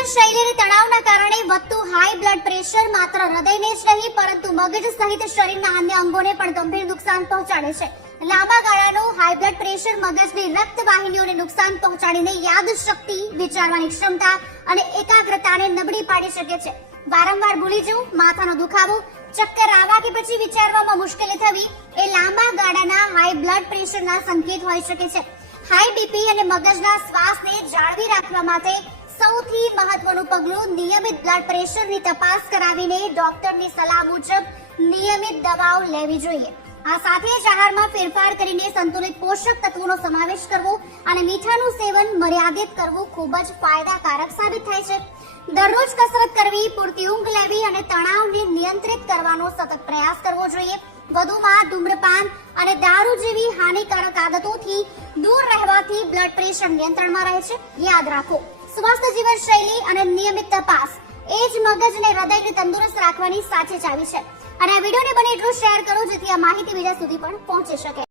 જીવનશૈલી અને તણાવના કારણે વધતું હાઈ બ્લડ પ્રેશર માત્ર હૃદયને જ નહીં પરંતુ મગજ સહિત શરીરના અન્ય અંગોને પણ ગંભીર નુકસાન પહોંચાડે છે. લાંબા ગાળાનું હાઈ બ્લડ પ્રેશર મગજની રક્તવાહિનીઓને નુકસાન પહોંચાડીને યાદશક્તિ, વિચારવાની ક્ષમતા અને એકાગ્રતાને નબળી પાડી શકે છે. વારંવાર ભૂલી જવું, માથાનો દુખાવો, ચક્કર આવવા કે પછી વિચારવામાં મુશ્કેલી થવી એ લાંબા ગાળાના હાઈ બ્લડ પ્રેશરના સંકેત હોઈ શકે છે. હાઈ બીપી અને મગજના શ્વાસને જાળવી રાખવા માટે સૌથી મહત્વનું પગલું નિયમિત બ્લડ પ્રેશરની તપાસ કરાવીને ડોક્ટરની સલાહ મુજબ નિયમિત દવાઓ લેવી જોઈએ. આ સાથે જ આહારમાં ફેરફાર કરીને સંતુલિત પોષક તત્વોનો સમાવેશ કરવો અને મીઠાનું સેવન મર્યાદિત કરવું ખૂબ જ ફાયદાકારક સાબિત થાય છે. દરરોજ કસરત કરવી, પૂરતી ઊંઘ લેવી અને તણાવને નિયંત્રિત કરવાનો સતત પ્રયાસ કરવો જોઈએ. વધુમાં ધૂમ્રપાન અને દારૂ જેવી હાનિકારક આદતોથી દૂર રહેવાથી બ્લડ પ્રેશર નિયંત્રણમાં રહે છે. યાદ રાખો, સ્વસ્થ જીવનશૈલી અને નિયમિત તપાસ એ જ મગજ અને હૃદયને તંદુરસ્ત રાખવાની સાચી ચાવી છે. અને આ વિડીયોને બને એટલું શેર કરો જેથી આ માહિતી બીજા સુધી પણ પહોંચી શકે.